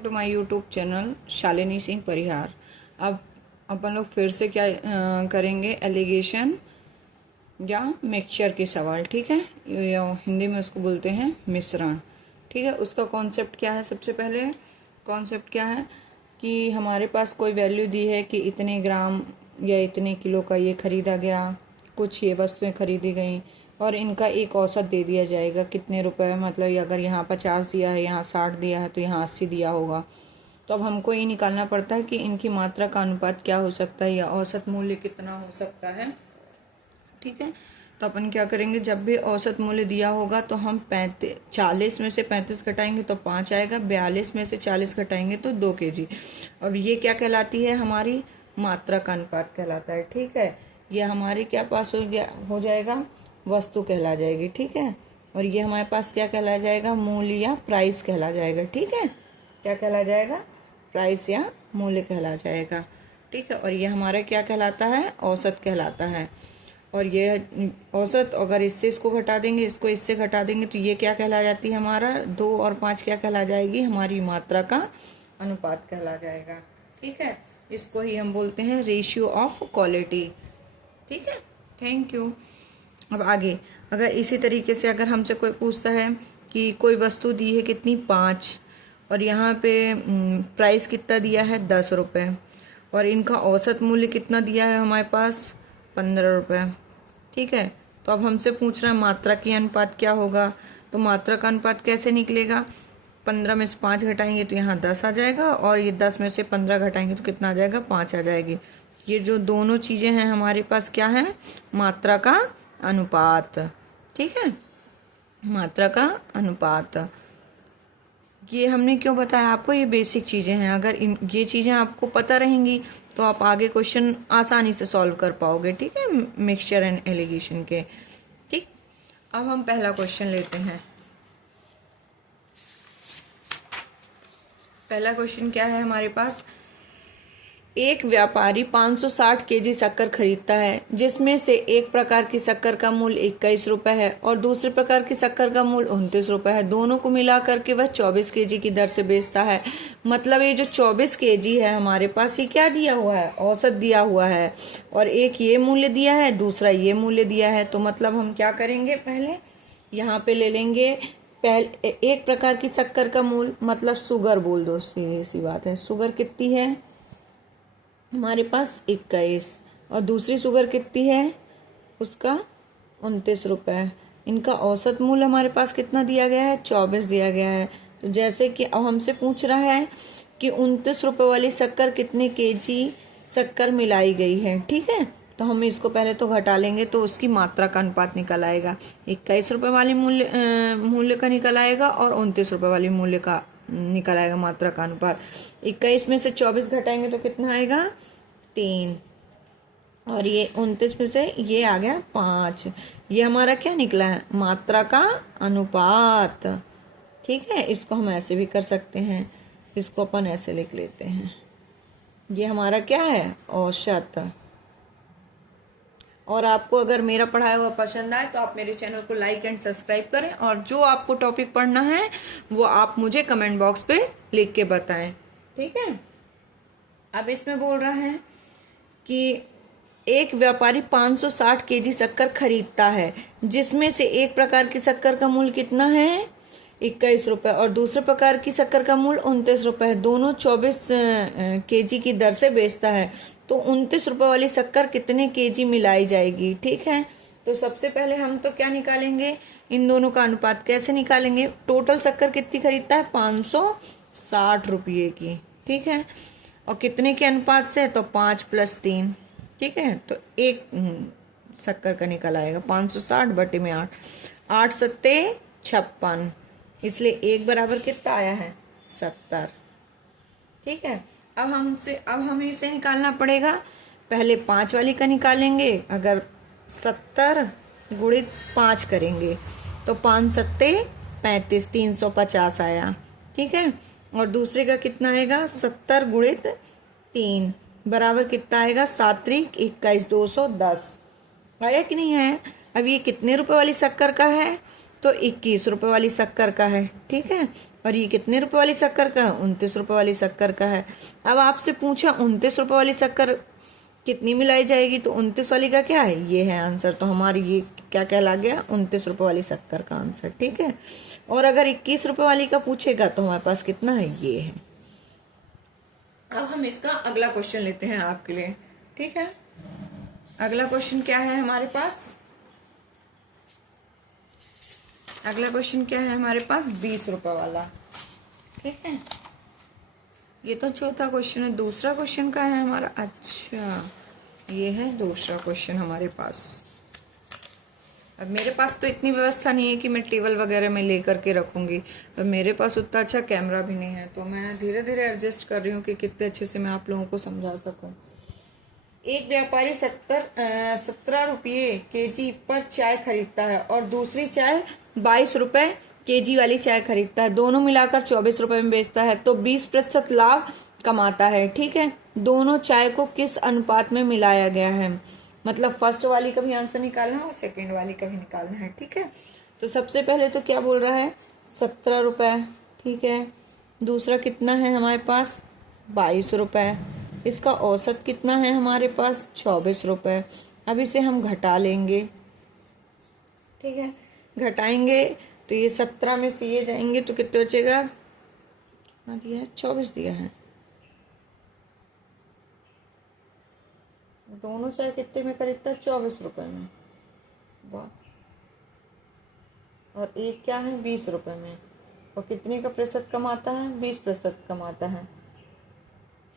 To my YouTube channel Shalini Singh Parihar. अब अपन लोग फिर से क्या करेंगे, एलिगेशन या मिक्सचर के सवाल। ठीक है, या हिंदी में उसको बोलते हैं मिश्रण। ठीक है, उसका कॉन्सेप्ट क्या है? सबसे पहले कॉन्सेप्ट क्या है कि हमारे पास कोई वैल्यू दी है कि इतने ग्राम या इतने किलो का ये खरीदा गया, कुछ ये वस्तुएं खरीदी गई और इनका एक औसत दे दिया जाएगा कितने रुपए। मतलब अगर यहाँ 50 दिया है, यहाँ 60 दिया है, तो यहाँ 80 दिया होगा। तो अब हमको ये निकालना पड़ता है कि इनकी मात्रा का अनुपात क्या हो सकता है या औसत मूल्य कितना हो सकता है। ठीक है, तो अपन क्या करेंगे, जब भी औसत मूल्य दिया होगा तो हम 40 में से 35 घटाएंगे तो 5 आएगा, 42 में से 40 घटाएंगे तो 2 kg। और ये क्या कहलाती है? हमारी मात्रा का अनुपात कहलाता है। ठीक है, ये हमारे क्या पास हो जाएगा, वस्तु कहला जाएगी। ठीक है, और ये हमारे पास क्या कहला जाएगा, मूल्य या प्राइस कहला जाएगा। ठीक है, क्या कहला जाएगा, प्राइस या मूल्य कहला जाएगा। ठीक है, और ये हमारा क्या कहलाता है, औसत कहलाता है। और ये औसत अगर इससे इसको घटा देंगे, इसको इससे घटा देंगे, तो ये क्या कहला जाती है, हमारा 2 और 5 क्या कहला जाएगी, हमारी मात्रा का अनुपात कहला जाएगा। ठीक है, इसको ही हम बोलते हैं रेशियो ऑफ क्वालिटी। ठीक है, थैंक यू। अब आगे, अगर इसी तरीके से अगर हमसे कोई पूछता है कि कोई वस्तु दी है कितनी, 5, और यहाँ पे प्राइस कितना दिया है, 10 रुपये, और इनका औसत मूल्य कितना दिया है हमारे पास, 15 रुपये। ठीक है, तो अब हमसे पूछ रहा है मात्रा की अनुपात क्या होगा। तो मात्रा का अनुपात कैसे निकलेगा, 15 में से 5 घटाएंगे तो यहाँ 10 आ जाएगा, और ये 10 में से 15 घटाएंगे तो कितना आ जाएगा, 5 आ जाएगी। ये जो दोनों चीज़ें हैं हमारे पास क्या है, मात्रा का अनुपात। ठीक है, मात्रा का अनुपात। ये हमने क्यों बताया आपको, ये बेसिक चीज़ें हैं। अगर ये चीज़ें आपको पता रहेंगी तो आप आगे क्वेश्चन आसानी से सॉल्व कर पाओगे। ठीक है, मिक्सचर एंड एलिगेशन के। ठीक, अब हम पहला क्वेश्चन लेते हैं। पहला क्वेश्चन क्या है हमारे पास, एक व्यापारी 560 केजी शक्कर खरीदता है, जिसमें से एक प्रकार की शक्कर का मूल्य 21 रुपए है और दूसरे प्रकार की शक्कर का मूल्य 29 रुपए है। दोनों को मिलाकर के वह 24 केजी की दर से बेचता है। मतलब ये जो 24 केजी है हमारे पास, ये क्या दिया हुआ है, औसत दिया हुआ है, और एक ये मूल्य दिया है, दूसरा ये मूल्य दिया है। तो मतलब हम क्या करेंगे, पहले यहाँ पे ले लेंगे पहले एक प्रकार की शक्कर का मूल्य, मतलब शुगर बोल दो, सीधी सी बात है। शुगर कितनी है हमारे पास, 21, और दूसरी शुगर कितनी है, उसका 29 रुपये। इनका औसत मूल्य हमारे पास कितना दिया गया है, 24 दिया गया है। तो जैसे कि अब हमसे पूछ रहा है कि 29 रुपये वाली शक्कर कितने केजी शक्कर मिलाई गई है। ठीक है, तो हम इसको पहले तो घटा लेंगे तो उसकी मात्रा का अनुपात निकल आएगा। 21 रुपये वाली मूल्य का निकल आएगा और 29 रुपये वाली मूल्य का निकल आएगा मात्रा का अनुपात। 21 में से 24 घटाएंगे तो कितना आएगा, 3, और ये 29 में से ये आ गया 5। ये हमारा क्या निकला है, मात्रा का अनुपात। ठीक है, इसको हम ऐसे भी कर सकते हैं, इसको अपन ऐसे लिख लेते हैं। ये हमारा क्या है, औसत। और आपको अगर मेरा पढ़ाया हुआ पसंद आए तो आप मेरे चैनल को लाइक एंड सब्सक्राइब करें, और जो आपको टॉपिक पढ़ना है वो आप मुझे कमेंट बॉक्स पे लिख के बताएं। ठीक है, अब इसमें बोल रहा है कि एक व्यापारी 560 केजी शक्कर खरीदता है, जिसमें से एक प्रकार की शक्कर का मूल्य कितना है, 21 रुपये, और दूसरे प्रकार की शक्कर का मूल्य 29 रुपये है। दोनों 24 केजी की दर से बेचता है। तो 29 रुपये वाली शक्कर कितने केजी मिलाई जाएगी। ठीक है, तो सबसे पहले हम तो क्या निकालेंगे, इन दोनों का अनुपात कैसे निकालेंगे। टोटल शक्कर कितनी खरीदता है, 560 रुपये की। ठीक है, और कितने के अनुपात से, तो 5 + 3। ठीक है, तो एक शक्कर का निकल आएगा 560/8, 8 सत्ते 56, इसलिए 1 बराबर कितना आया है, 70। ठीक है, अब हमें इसे निकालना पड़ेगा। पहले 5 वाली का निकालेंगे, अगर 70 × 5 करेंगे तो 5 सत्ते 35, 350 आया। ठीक है, और दूसरे का कितना आएगा, 70 × 3 बराबर कितना आएगा, 7 × 21, 210 आया कि नहीं है। अब ये कितने रुपए वाली शक्कर का है, तो 21 रुपये वाली शक्कर का है, ठीक है। और ये कितने रुपए वाली शक्कर का है? 29 रुपये वाली शक्कर का है। अब आपसे पूछा 29 रुपये वाली शक्कर कितनी मिलाई जाएगी, तो 29 वाली का क्या है? ये है आंसर। तो हमारी ये क्या कहला गया? 29 रुपये वाली शक्कर का आंसर, ठीक है। और अगर 21 रुपये वाली का पूछेगा तो हमारे पास कितना है? ये है। अब हम इसका अगला क्वेश्चन लेते हैं आपके लिए, ठीक है। अगला क्वेश्चन क्या है हमारे पास? अगला क्वेश्चन क्या है हमारे पास? 20 रुपये वाला, ठीक है। ये तो चौथा क्वेश्चन है। दूसरा क्वेश्चन क्या है हमारा? अच्छा, ये है दूसरा क्वेश्चन हमारे पास। अब मेरे पास तो इतनी व्यवस्था नहीं है कि मैं टेबल वगैरह में लेकर के रखूंगी, और मेरे पास उतना अच्छा कैमरा भी नहीं है, तो मैं धीरे धीरे एडजस्ट कर रही हूँ कि कितने अच्छे से मैं आप लोगों को समझा सकूं। एक व्यापारी 17 रुपये केजी पर चाय खरीदता है और दूसरी चाय 22 रुपये केजी वाली चाय खरीदता है। दोनों मिलाकर 24 रुपये में बेचता है, तो 20% लाभ कमाता है, ठीक है। दोनों चाय को किस अनुपात में मिलाया गया है? मतलब फर्स्ट वाली का भी आंसर निकालना है और सेकेंड वाली का भी निकालना है, ठीक है। तो सबसे पहले तो क्या बोल रहा है? 17 रुपये, ठीक है। दूसरा कितना है हमारे पास? 22 रुपये। इसका औसत कितना है हमारे पास? 24 रुपये। अब इसे हम घटा लेंगे, ठीक है। घटाएंगे तो ये 17 में से ये जाएंगे तो कितने बचेगा? कितना दिया है? 24 दिया है। दोनों चाय कितने में खरीदता है? 24 रुपये में। वाह। और एक क्या है? 20 रुपये में। और कितने का प्रतिशत कमाता है? 20% कमाता है,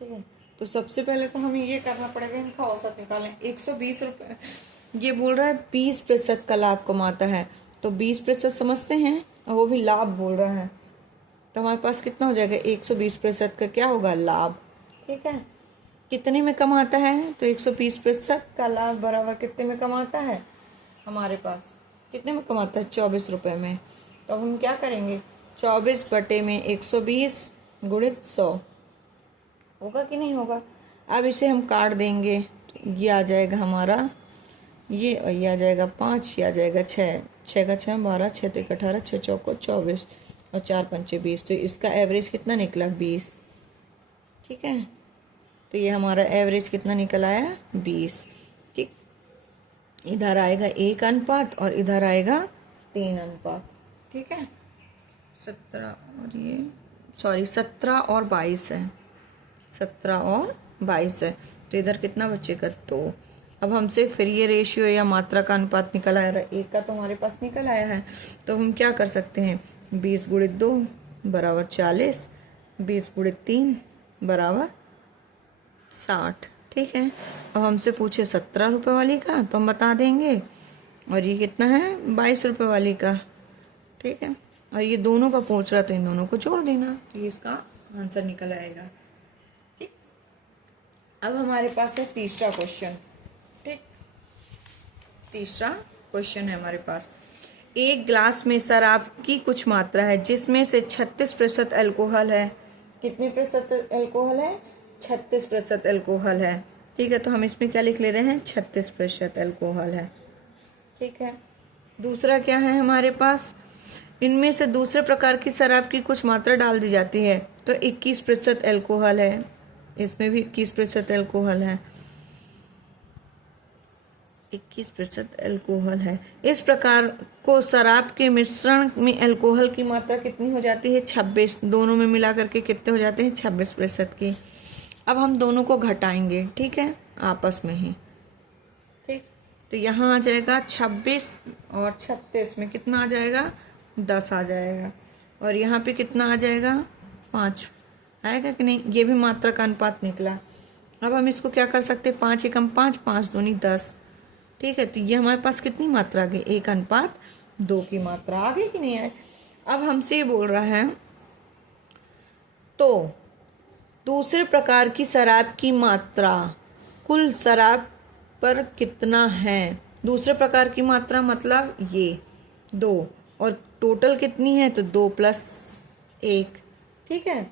ठीक है। तो सबसे पहले तो हमें ये करना पड़ेगा, इनका औसत निकालें। 120 रुपये, ये बोल रहा है 20% का लाभ कमाता है, तो 20% समझते हैं, और वो भी लाभ बोल रहा है, तो हमारे पास कितना हो जाएगा? 120% का क्या होगा? लाभ, ठीक है। कितने में कमाता है? तो 120% का लाभ बराबर कितने में कमाता है? हमारे पास कितने में कमाता है? 24 रुपये में। तो अब हम क्या करेंगे? 24 बटे में 120 गुणित 100 होगा कि नहीं होगा? अब इसे हम काट देंगे, तो ये आ जाएगा हमारा ये, और ये आ जाएगा 5, ये आ जाएगा 6, 6 का 6 12, 6 तो 18, 6 चौको 24 और 4 पंचे 20। तो इसका एवरेज कितना निकला? 20, ठीक है। तो ये हमारा एवरेज कितना निकल आया? 20, ठीक। इधर आएगा 1 अनुपात और इधर आएगा 3 अनुपात, ठीक है। 17 और ये 17 और 22 है, 17 और 22 है, तो इधर कितना बचेगा? 2। अब हमसे फिर ये रेशियो या मात्रा का अनुपात निकल आया है, 1 का तो हमारे पास निकल आया है। तो हम क्या कर सकते हैं? 20 गुणित 2 बराबर 40, 20 गुणित 3 बराबर 60, ठीक है। अब हमसे पूछे 17 रुपये वाली का, तो हम बता देंगे, और ये कितना है? 22 रुपये वाली का, ठीक है। और ये दोनों का पूछ रहा, तो इन दोनों को जोड़ देना, तो ये इसका आंसर निकल आएगा, ठीक। अब हमारे पास है तीसरा क्वेश्चन, ठीक। तीसरा क्वेश्चन है हमारे पास। एक ग्लास में शराब की कुछ मात्रा है जिसमें से 36% अल्कोहल है। कितने प्रतिशत अल्कोहल है? 36% अल्कोहल है, ठीक है। तो हम इसमें क्या लिख ले रहे हैं? 36% अल्कोहल है, ठीक है। दूसरा क्या है हमारे पास? इनमें से दूसरे प्रकार की शराब की कुछ मात्रा डाल दी जाती है, तो 21% अल्कोहल है, इसमें भी 21% अल्कोहल है, 21% अल्कोहल है। इस प्रकार को शराब के मिश्रण में अल्कोहल की मात्रा कितनी हो जाती है? 26। दोनों में मिला करके कितने हो जाते हैं? 26% की। अब हम दोनों को घटाएंगे, ठीक है, आपस में ही, ठीक। तो यहाँ आ जाएगा 26 और 36 में कितना आ जाएगा? 10 आ जाएगा। और यहाँ पे कितना आ जाएगा? 5 आएगा कि नहीं? ये भी मात्रा का अनुपात निकला। अब हम इसको क्या कर सकते हैं? 5 एकम 5, 5 दूनी 10, ठीक है। तो ये हमारे पास कितनी मात्रा आ गई? 1 अनुपात 2 की मात्रा आ गई कि नहीं आए? अब हमसे ये बोल रहा है, तो दूसरे प्रकार की शराब की मात्रा कुल शराब पर कितना है? दूसरे प्रकार की मात्रा मतलब ये 2, और टोटल कितनी है? तो 2 + 1, ठीक है।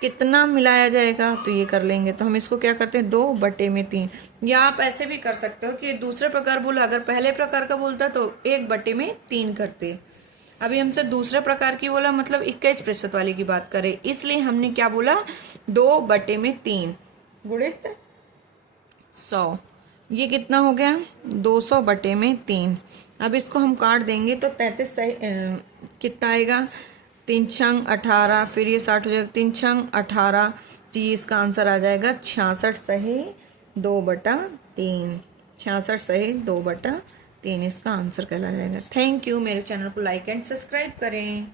कितना मिलाया जाएगा, तो ये कर लेंगे। तो हम इसको क्या करते हैं, 2/3। या आप ऐसे भी कर सकते हो कि दूसरे प्रकार बोला, अगर पहले प्रकार का बोलता तो 1/3 करते। अभी हमसे दूसरे प्रकार की बोला, मतलब 21% वाले की बात करें, इसलिए हमने क्या बोला, 2/3 गुणे 100। ये कितना हो गया, 200/3। अब इसको हम काट देंगे तो 33 सही कितना आएगा, 3×18, फिर ये 60 हो जाएगा, 3×18, तो ये इसका आंसर आ जाएगा 66 सही 2/3। 66 सही 2/3 इसका आंसर कहला जाएगा। Thank you. मेरे चैनल को लाइक एंड सब्सक्राइब करें।